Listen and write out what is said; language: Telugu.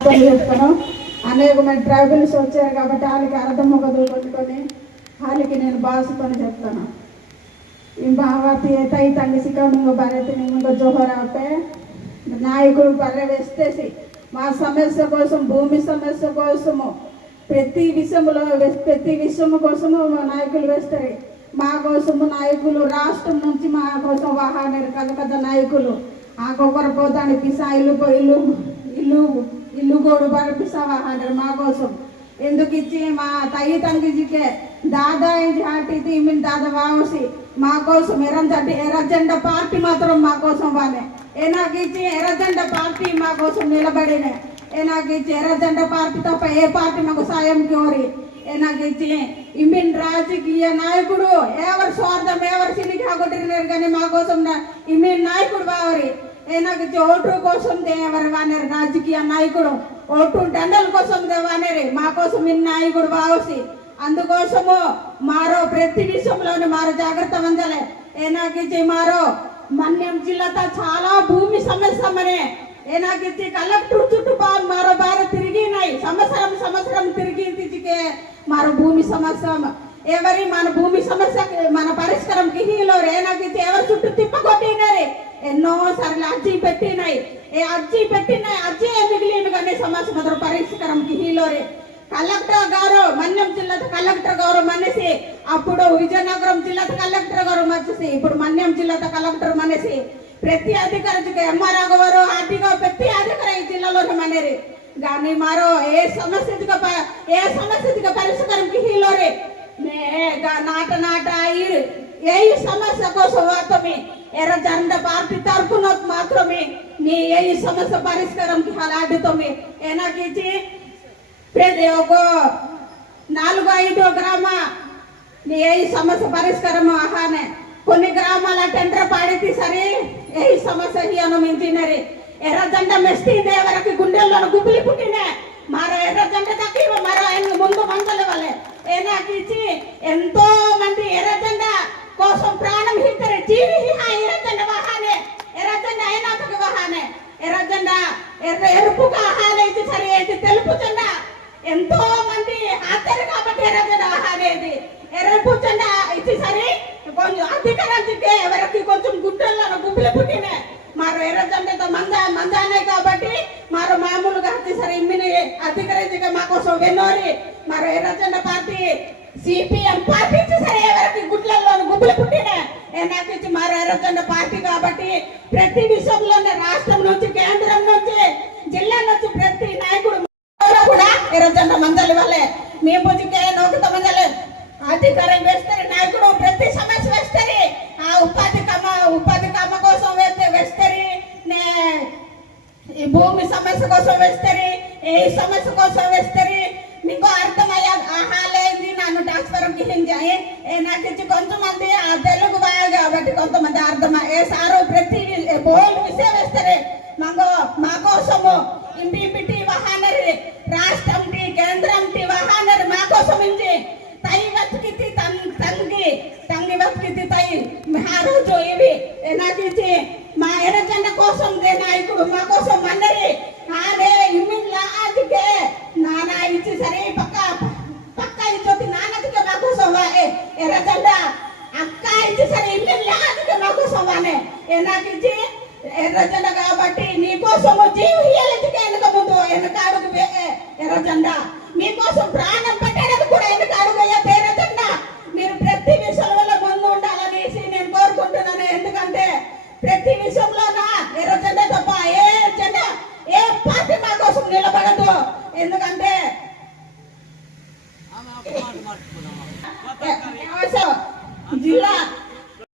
పని అనేకమైన ట్రైబల్స్ వచ్చారు కాబట్టి వాళ్ళకి అర్థం ఒకదు కొట్టుకొని వాళ్ళకి నేను భాషతోనే చెప్తాను. ఈ భావతి తై తండ్రి సికంగా భారతి ముందు జోహరాపే నాయకులు పర్యవేస్తేసి మా సమస్య కోసం భూమి సమస్య కోసము ప్రతి విషయంలో ప్రతి విషయం కోసము మా నాయకులు వేస్తారు. మా కోసము నాయకులు రాష్ట్రం నుంచి మా కోసం వాహనారు పెద్ద పెద్ద నాయకులు. ఆ కొబ్బరి పోతాను పిసా ఇల్లు పో- ఇల్లు ఇల్లు ఇల్లు గోడు పడిపిస్తావా అంటారు మా కోసం. ఎందుకు ఇచ్చి మా తల్లి తండ్రికే దాదా ఇది మిన్ దాదా వాసి మా కోసం ఎర్రజెండ ఎర్రజెండ పార్టీ మాత్రం మా కోసం వాళ్ళే ఏ నాకు ఇచ్చి ఎర్రజెండ పార్టీ మా కోసం నిలబడినే. ఏ నాకు ఇచ్చి ఎర్రజెండ పార్టీ తప్ప ఏ పార్టీ మాకు సాయం కోరి. ఏ నాకు ఇచ్చి రాజకీయ నాయకుడు ఎవరు స్వార్థం ఎవరు సినికి ఆగొట్టినారు కానీ మా కోసం ఇమ్మిన్ నాయకుడు బావరి. ఏ ఓటు కోసం దేవరు వానేరు రాజకీయ నాయకుడు. ఓటు దండల కోసం దేవానేరి. మా కోసం ఈ నాయకుడు బావసి అందుకోసము మారో ప్రతి విషయంలోనే మారో జాగ్రత్త వందలే. ఏనాకిచ్చి మారో మన్యం జిల్లాతో చాలా భూమి సమస్య మనే ఏనాకిచ్చి కలెక్టర్ చుట్టూ బా మారో బాగా తిరిగినాయి. సంవత్సరం సంవత్సరం తిరిగి మారో భూమి సమస్య ఎవరి మన భూమి సమస్య మన ఎన్నో సార్లు అర్జీ పెట్టినాయి. ఏ అర్జీ పెట్టినాయి అర్జీ మిగిలిన కానీ సమస్య మాత్రం పరిష్కారం కిహిలోరే కలెక్టర్ గారు మన్యం జిల్లా కలెక్టర్ గారు మనిషి అప్పుడు విజయనగరం జిల్లా కలెక్టర్ గారు మనిషి ఇప్పుడు మన్యం జిల్లా కలెక్టర్ మనిషి ప్రతి అధికారికి ఎంఆర్ఓ గారు ఆర్టీగా ప్రతి అధికారి ఈ జిల్లాలోనే మనేరి కానీ మరో ఏ సమస్యగా ఏ సమస్యగా పరిష్కారం హీలోరే. మే నాట నాట ఈ- ఏ సమస్య కోసం మాత్రమే ఎర్ర జెండా పార్టీ తరఫున మాత్రమే మీ ఏ సమస్య పరిష్కారంకి హలాడుతోమే ఏనాకిచ్చి ప్రతి ఒక నాలుగు ఐదు గ్రామ నీ ఏ సమస్య పరిష్కారం ఆహానే. కొన్ని గ్రామాల టెండర్ పాడితే సరే ఏ సమస్య అనుమించినరి ఎర్ర జెండా మెస్టిందే వరకు గుండెల్లో గుబ్బులు పుట్టినే. మరో ఎర్ర జెండా తక్కువ మరో ముందు మందలు వాళ్ళే ఏనాకిచ్చి ఎంతో మంది ఎర్ర జెండా కోసం ప్రాణం హిద్దరు జీవి హా ఎర్ర జెండ వాహానే ఎర్ర అయినాక వాహానే ఎర్ర ఎర్ర ఎరుపుగా హానేది సరి అయితే తెలుపు జెండ ఎంతో మంది ఆచారు కాబట్టి ఎర్రజెండ అనేది ఎర్రపు జెండ ఇది సరే కొంచెం అధికారానికి ఎవరికి కొంచెం గుడ్డల్లో గుబ్బులు పుట్టినే మారు ఎర్రజెండతో మంద మందానే కాబట్టి మారు మామూలుగా అది సరే ఇమ్మిని అధికారించగా మా కోసం వెన్నోరి మారు ఎర్రజెండ పార్టీ సిపిఎం పార్టీ సరే డబ్బులు గుడ్లలో గుబ్బులు పుట్టినే నాకు ఇచ్చి పార్టీ కాబట్టి ప్రతి విషయంలోనే రాష్ట్రం నుంచి కేంద్రం నుంచి జిల్లా నుంచి ప్రతి నాయకుడు కూడా ఎర్రజెండ మందలి వాళ్ళే మీ పూజకే నౌకత మందలి. అధికారం వేస్తారు నాయకుడు ప్రతి సమస్య వేస్తారు. ఆ ఉపాధి కమ్మ ఉపాధి కమ్మ కోసం వేస్తే వేస్తారు. నే భూమి సమస్య కోసం వేస్తారు. ఏ సమస్య కోసం వేస్తారు. బోల్డ్ విషయం వేస్తారు మాకు మా కోసము ఇంటింటి వాహనరి రాష్ట్రం టి కేంద్రం టీ వాహనరి మా కోసం ఇంటి తై బతికితి తంగి తంగి బతికితి తై ఆ రోజు ఇవి నాకు మా ఎర్రజెండ కోసం దే నాయకుడు మా కోసం మన్నరి ఆరే ఇమ్మిన్ లాజ్కే నానా ఇచ్చి సరే పక్క పక్క ఇచ్చొత్తి నాన్నకి మా కోసం వాయే. ఎర్రజెండ అక్క ఇచ్చి సరే ఇమ్మిన్ లాజ్కే మా కోసం వానే. నాకు ఎర్రజెండ కాబట్టి నీ కోసము జీవియాలకి వెనక ముందు వెనక అడుగు ఎర్రజెండ మీకోసం ప్రాణం పెట్టడానికి కూడా వెనక అడుగు ఎర్రజెండ మీరు ప్రతి విషయంలో ముందు ఉండాలనేసి నేను కోరుకుంటున్నాను ఎందుకంటే ప్రతి విషయంలోన ఎర్రజెండ తప్ప ఏ జెండ ఏ పార్టీ మా కోసం నిలబడదు ఎందుకంటే జిల్లా